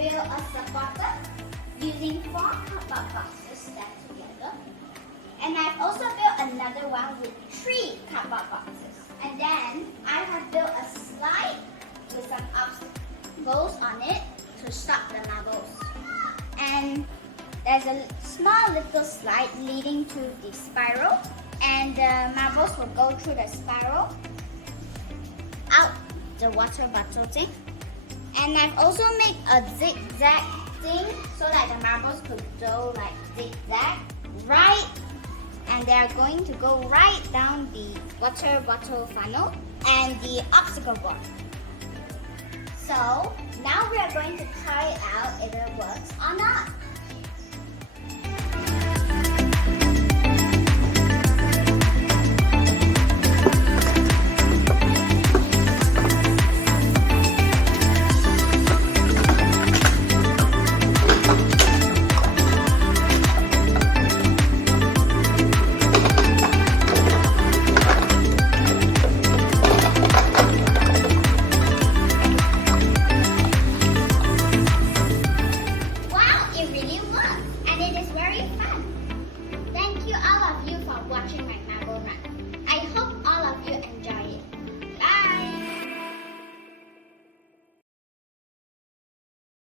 build a supporter using 4 cardboard boxes stacked together. And I've also built another one with 3 cardboard boxes. And then I have built a slide with some obstacles on it to stop the marbles. And there's a small little slide leading to the spiral, and the marbles will go through the spiral out the water bottle thing. And I've also made a zigzag thing so that the marbles could go like zigzag right, and they are going to go right down the water bottle funnel and the obstacle board. So now we are going to try it out if it works or not. Watching my marble run.